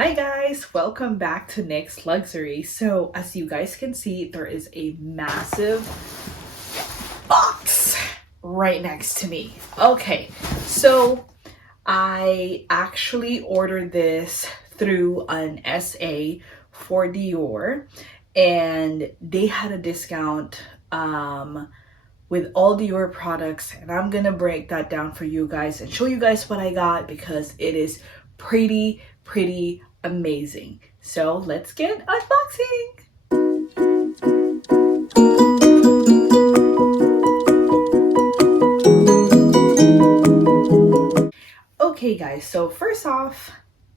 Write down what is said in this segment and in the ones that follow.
Hi guys, welcome back to Nick's Luxury. So as you guys can see, there is a massive box right next to me. Okay, so I actually ordered this through an SA for Dior, and they had a discount with all Dior products, and I'm gonna break that down for you guys and show you guys what I got because it is pretty amazing. So let's get unboxing. Okay guys, so first off,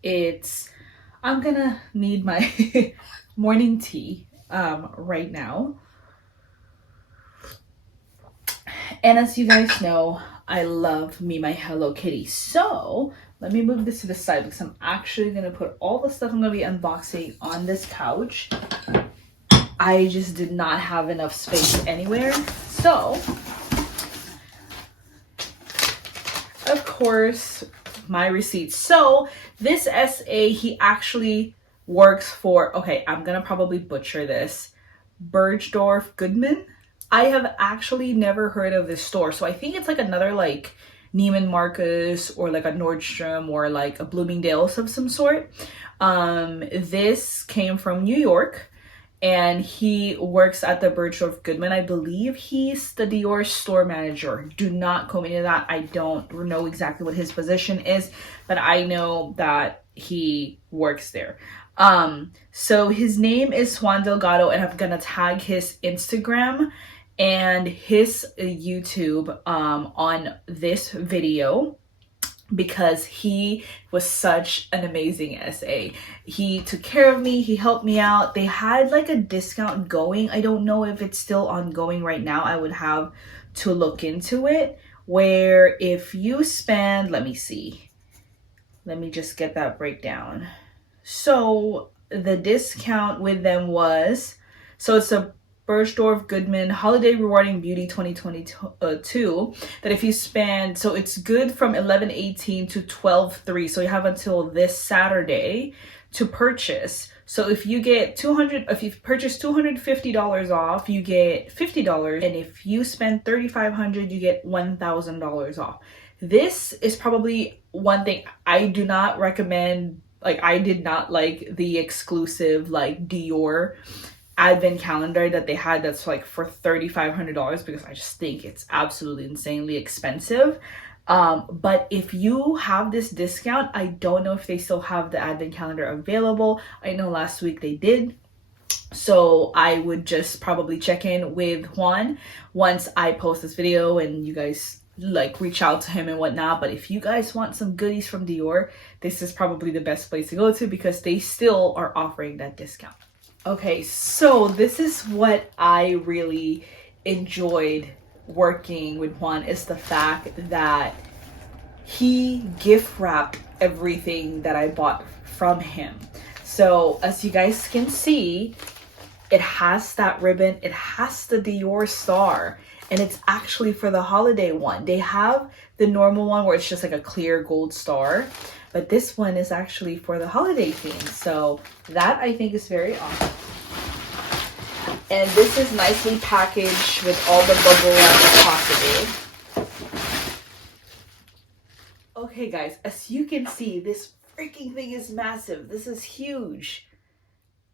I'm gonna need my morning tea right now. And as you guys know, I love me my Hello Kitty. So let me move this to the side because I'm actually gonna put all the stuff I'm gonna be unboxing on this couch. I just did not have enough space anywhere. So, of course, my receipts. So this SA, he actually works for, okay, I'm gonna probably butcher this, Bergdorf Goodman. I have actually never heard of this store. So I think it's like another like Neiman Marcus or like a Nordstrom or like a Bloomingdale's of some sort. This came from New York and he works at the Bergdorf Goodman. I believe he's the Dior store manager. Do not quote me to that. I don't know exactly what his position is, but I know that he works there. So his name is Juan Delgado, and I'm gonna tag his Instagram and his YouTube on this video because he was such an amazing SA. He took care of me, he helped me out. They had like a discount going. I don't know if it's still ongoing right now. I would have to look into it, where if you spend, let me see. Let me just get that breakdown. So the discount with them was, so it's a Bergdorf Goodman Holiday Rewarding Beauty 2022 that if you spend, so it's good from 11/18 to 12/3, so you have until this Saturday to purchase. So if you get if you purchase $250 off, you get $50, and if you spend $3,500, you get $1,000 off. This is probably one thing I do not recommend. Like, I did not like the exclusive like Dior advent calendar that they had that's like for $3,500 because I just think it's absolutely insanely expensive. But if you have this discount, I don't know if they still have the advent calendar available. I know last week they did. So I would just probably check in with Juan once I post this video and you guys like reach out to him and whatnot. But if you guys want some goodies from Dior, this is probably the best place to go to because they still are offering that discount. Okay, so this is what I really enjoyed working with Juan, is the fact that he gift wrapped everything that I bought from him. So as you guys can see, it has that ribbon, it has the Dior star, and it's actually for the holiday one. They have the normal one where it's just like a clear gold star, but this one is actually for the holiday theme. So that I think is very awesome. And this is nicely packaged with all the bubble wrap possible. Okay guys, as you can see, this freaking thing is massive. This is huge.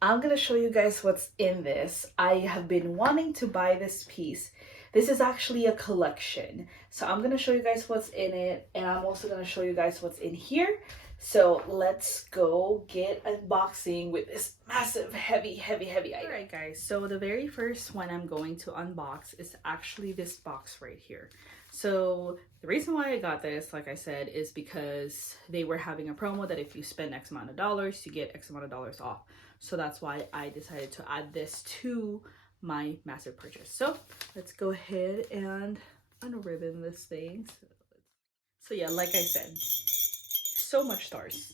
I'm gonna show you guys what's in this. I have been wanting to buy this piece. This is actually a collection. So I'm gonna show you guys what's in it, and I'm also gonna show you guys what's in here. So let's go get unboxing with this massive, heavy item. All right guys, so the very first one I'm going to unbox is actually this box right here. So the reason why I got this, like I said, is because they were having a promo that if you spend X amount of dollars, you get X amount of dollars off. So that's why I decided to add this to my massive purchase. So let's go ahead and unribbon this thing. So yeah, like I said, so much stars.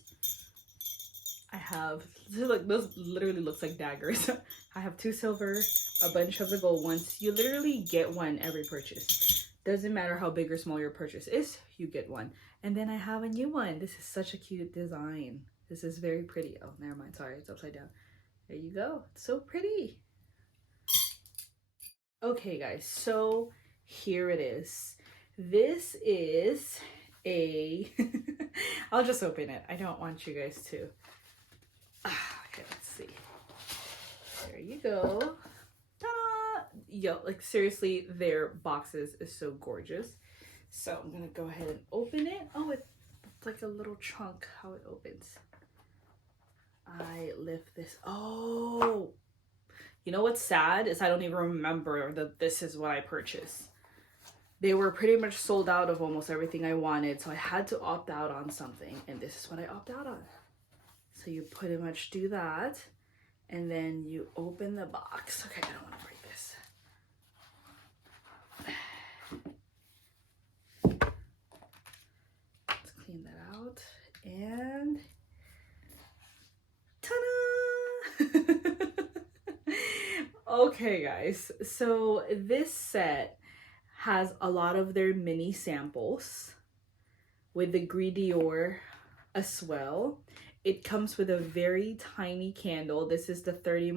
I have, like, those literally looks like daggers. I have 2 silver, a bunch of the gold ones. You literally get one every purchase. Doesn't matter how big or small your purchase is, you get one. And then I have a new one. This is such a cute design. This is very pretty. Oh, never mind. Sorry, it's upside down. There you go. It's so pretty. Okay, guys. So here it is. This is a... I'll just open it. I don't want you guys to... Okay, let's see. There you go. Ta-da! Yo, like seriously, their boxes is so gorgeous. So I'm gonna go ahead and open it. Oh, it's like a little trunk how it opens. I lift this. Oh, you know what's sad is I don't even remember that this is what I purchased. They were pretty much sold out of almost everything I wanted, so I had to opt out on something, and this is what I opt out on. So you pretty much do that, and then you open the box. Okay, I don't want to break this. Let's clean that out, and ta-da! Okay, guys, so this set has a lot of their mini samples with the Gris Dior as well. It comes with a very tiny candle. This is the 30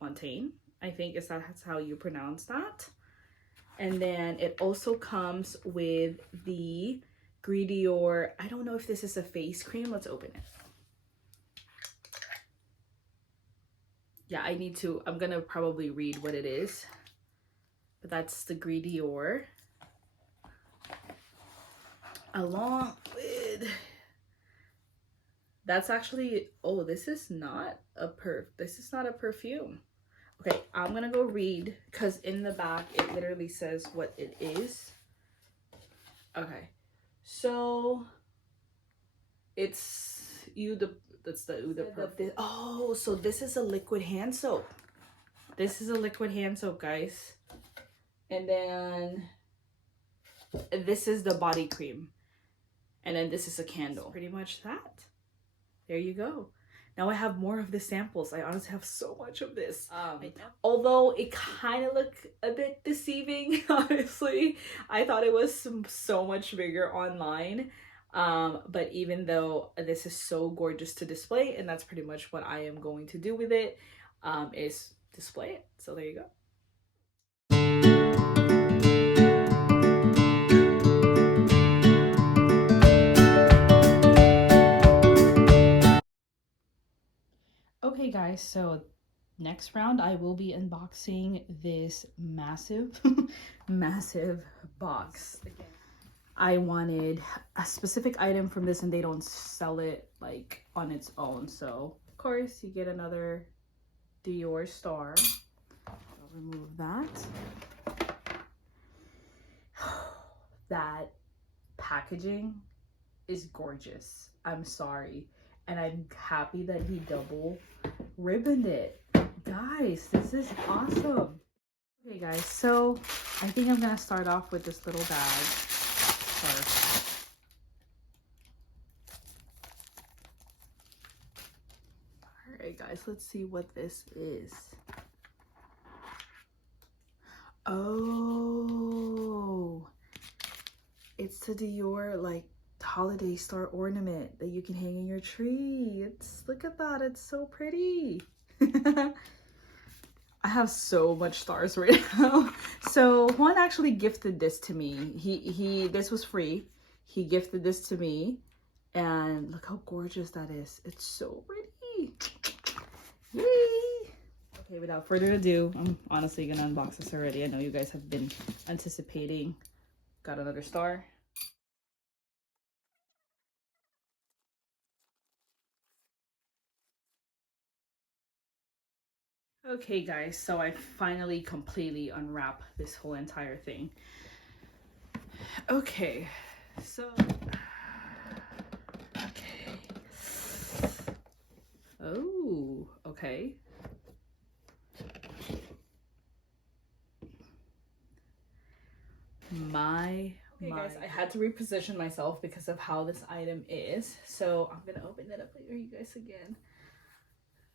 Montaigne, I think is that's how you pronounce that. And then it also comes with the Gris Dior, I don't know if this is a face cream. Let's open it. Yeah, I'm gonna probably read what it is. But that's the Gris Dior. Along with... That's actually... Oh, this is not a perfume. Okay, I'm gonna go read, because in the back, it literally says what it is. Okay, so... It's... That's the Eau de Parfum. Oh, so this is a liquid hand soap. This is a liquid hand soap, guys. And then this is the body cream. And then this is a candle. That's pretty much that. There you go. Now I have more of the samples. I honestly have so much of this. Although it kind of looked a bit deceiving, honestly. I thought it was so much bigger online. But even though this is so gorgeous to display, and that's pretty much what I am going to do with it, is display it. So there you go. Okay guys, so next round I will be unboxing this massive massive box. I wanted a specific item from this and they don't sell it like on its own, so of course you get another Dior star. I'll remove that. That packaging is gorgeous. I'm sorry. And I'm happy that he double ribboned it. Guys, this is awesome. Okay guys, so I think I'm gonna start off with this little bag first. Alright guys, let's see what this is. Oh, it's the Dior like holiday star ornament that you can hang in your tree. Look at that, it's so pretty. I have so much stars right now. So Juan actually gifted this to me. This was free. He gifted this to me, and look how gorgeous that is. It's so pretty. Yay! Okay, without further ado, I'm honestly gonna unbox this already. I know you guys have been anticipating. Got another star. Okay guys, so I finally completely unwrap this whole entire thing. Okay, so oh, okay. Okay guys, I had to reposition myself because of how this item is. So I'm gonna open it up for you guys again.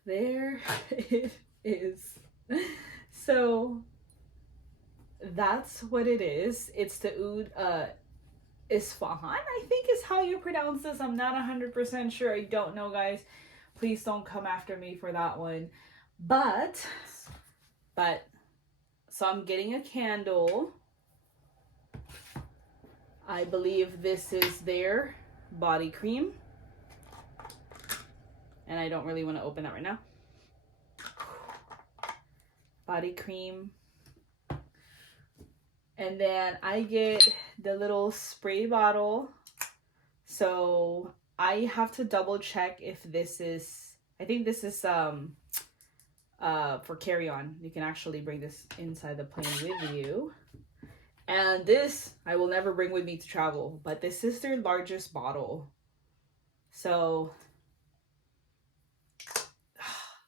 There it is. So that's what it is. It's the Oud Isfahan, I think is how you pronounce this. I'm not 100% sure. I don't know, guys. Please don't come after me for that one. But, so I'm getting a candle. I believe this is their body cream. And I don't really want to open that right now. Body cream. And then I get the little spray bottle. So I have to double check if this is, I think this is for carry-on. You can actually bring this inside the plane with you. And this I will never bring with me to travel, but this is their largest bottle. So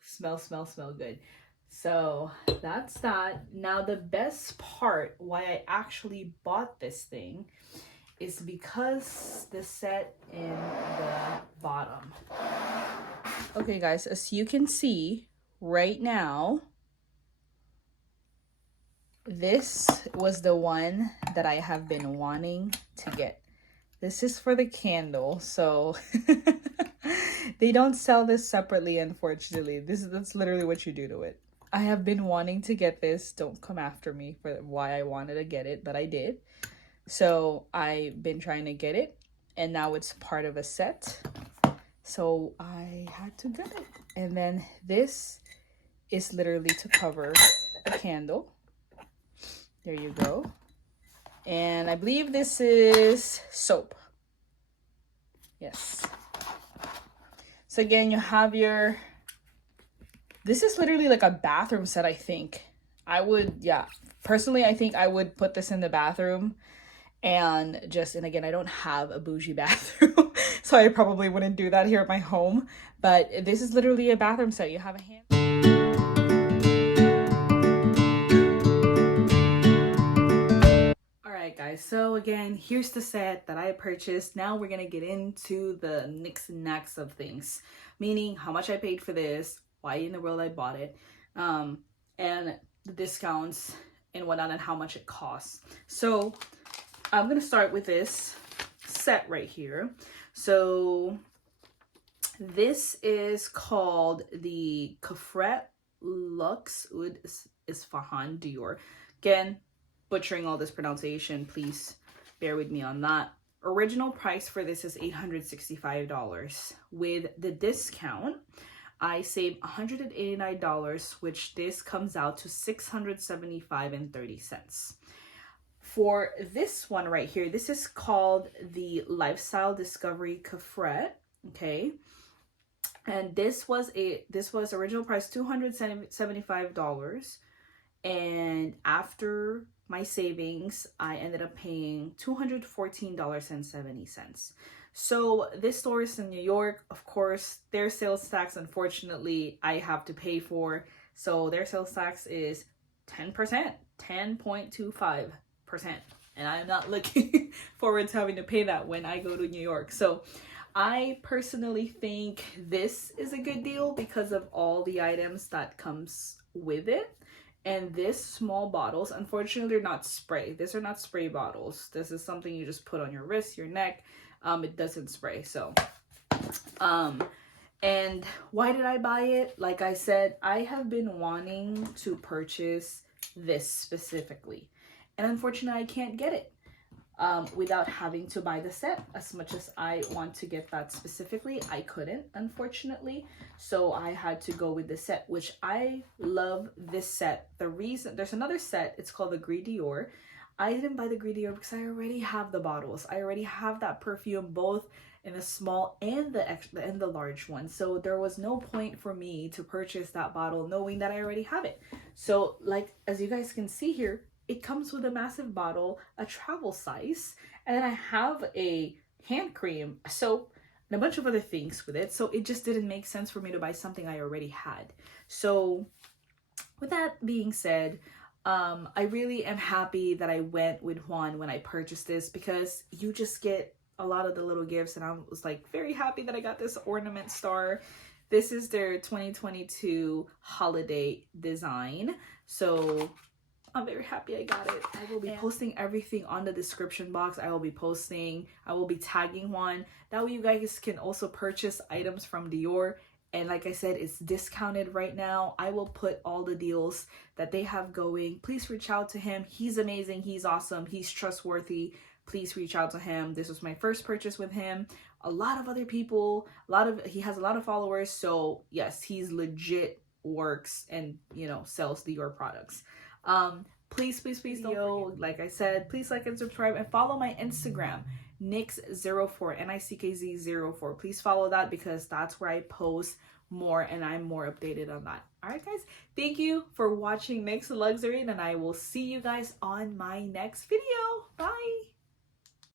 smell good. So that's that. Now the best part why I actually bought this thing is because the set in the bottom. Okay guys, as you can see right now, this was the one that I have been wanting to get. This is for the candle, so they don't sell this separately, unfortunately. That's literally what you do to it. I have been wanting to get this. Don't come after me for why I wanted to get it, but I did. So I've been trying to get it, and now it's part of a set. So I had to get it. And then this is literally to cover the candle. There you go. And I believe this is soap. Yes. So again, you have your, this is literally like a bathroom set, I think. I would, yeah. Personally, I think I would put this in the bathroom and again, I don't have a bougie bathroom, so I probably wouldn't do that here at my home. But this is literally a bathroom set. You have a hand. Guys, so again, here's the set that I purchased. Now we're gonna get into the nicks and knacks of things, meaning how much I paid for this, why in the world I bought it, and the discounts and whatnot, and how much it costs. So I'm gonna start with this set right here. So this is called the Kafret Luxe Oud Isfahan Dior. Again, butchering all this pronunciation, please bear with me on that. Original price for this is $865. With the discount, I saved $189, which this comes out to $675.30. For this one right here, this is called the Lifestyle Discovery Kafret, okay? And this was original price $275, and after my savings, I ended up paying $214.70. So this store is in New York. Of course, their sales tax, unfortunately, I have to pay for. So their sales tax is 10%, 10.25%. And I'm not looking forward to having to pay that when I go to New York. So I personally think this is a good deal because of all the items that comes with it. And this small bottles, unfortunately, they're not spray. These are not spray bottles. This is something you just put on your wrist, your neck. It doesn't spray. So, and why did I buy it? Like I said, I have been wanting to purchase this specifically. And unfortunately, I can't get it without having to buy the set. As much as I want to get that specifically, I couldn't, unfortunately. So I had to go with the set, which I love this set. The reason, there's another set, it's called the Friday Dior. I didn't buy the Friday Dior because I already have the bottles. I already have that perfume, both in the small and the large one. So there was no point for me to purchase that bottle knowing that I already have it. So like, as you guys can see here, it comes with a massive bottle, a travel size, and then I have a hand cream, soap, and a bunch of other things with it. So it just didn't make sense for me to buy something I already had. So with that being said, I really am happy that I went with Juan when I purchased this, because you just get a lot of the little gifts, and I was like very happy that I got this ornament star. This is their 2022 holiday design. So I'm very happy I got it. I will be posting everything on the description box. I will be tagging Juan. That way you guys can also purchase items from Dior. And like I said, it's discounted right now. I will put all the deals that they have going. Please reach out to him. He's amazing. He's awesome. He's trustworthy. Please reach out to him. This was my first purchase with him. A lot of other people, he has a lot of followers. So yes, he's legit works and, you know, sells Dior products. Please don't forget, like I said, please like and subscribe and follow my Instagram, Nickz04, Nickz04. Please follow that because that's where I post more and I'm more updated on that. All right, guys, thank you for watching Nickz Luxury, and I will see you guys on my next video. Bye.